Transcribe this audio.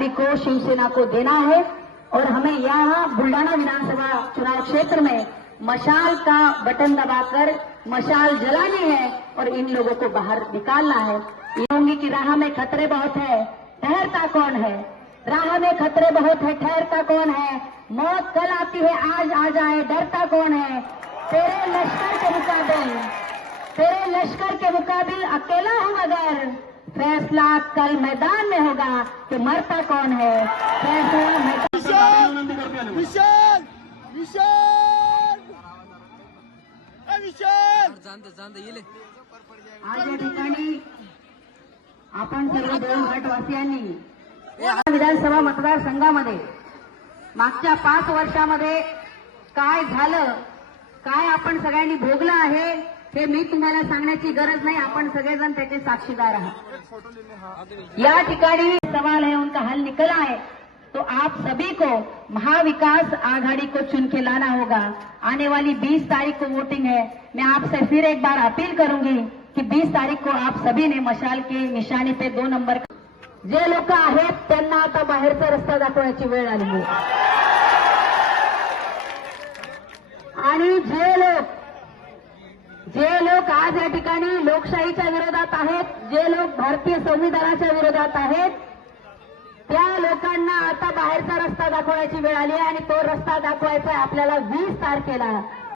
आघाड़ी को शिवसेना को देना है और हमें यहाँ बुल्डाना विधानसभा चुनाव क्षेत्र में मशाल का बटन दबाकर मशाल जलानी है और इन लोगों को बाहर निकालना है। होंगी कि राह में खतरे बहुत है। ठहरता कौन है? राह में खतरे बहुत है। ठहरता कौन है? मौत कल आती है, आज आ जाए। डरता कौन है? तेरे लश्कर के मुकाबिल। तेरे लश्कर के मुकाबिल अकेला हूँ अगर फैसला कल मैदान में होगा कि मरता कौन है? फैसला मैदान विशाल. विशाल आज या ठिकाणी आपण सर्व या विधानसभा मतदारसंघामध्ये मागच्या पाच वर्षामध्ये काय झालं काय आपण सगळ्यांनी भोगलं आहे हे मी तुम्हाला सांगण्याची गरज नहीं. आपण सगळेजण त्याचे साक्षीदार आहात. या ठिकाणी सवाल है उनका हल निकला है तो आप सभी को महाविकास आघाड़ी को चुन के लाना होगा. आने वाली 20 तारीख को वोटिंग है. मैं आपसे फिर एक बार अपील करूंगी कि 20 तारीख को आप सभी ने मशाल की निशानी पे दो नंबर जे लोक आहेत त्यांना आता बाहेरचा रस्ता दाखवण्याची वेळ आली आहे आणि जे लोक जे लोक आज या ठिकाणी लोकशाहीच्या विरोधात आहेत जे लोक भारतीय संविधानाच्या विरोधात आहेत त्या लोकांना आता बाहेरचा रस्ता दाखवण्याची वेळ आली आहे आणि तो रस्ता दाखवायचा आहे आपल्याला वीस तारखेला.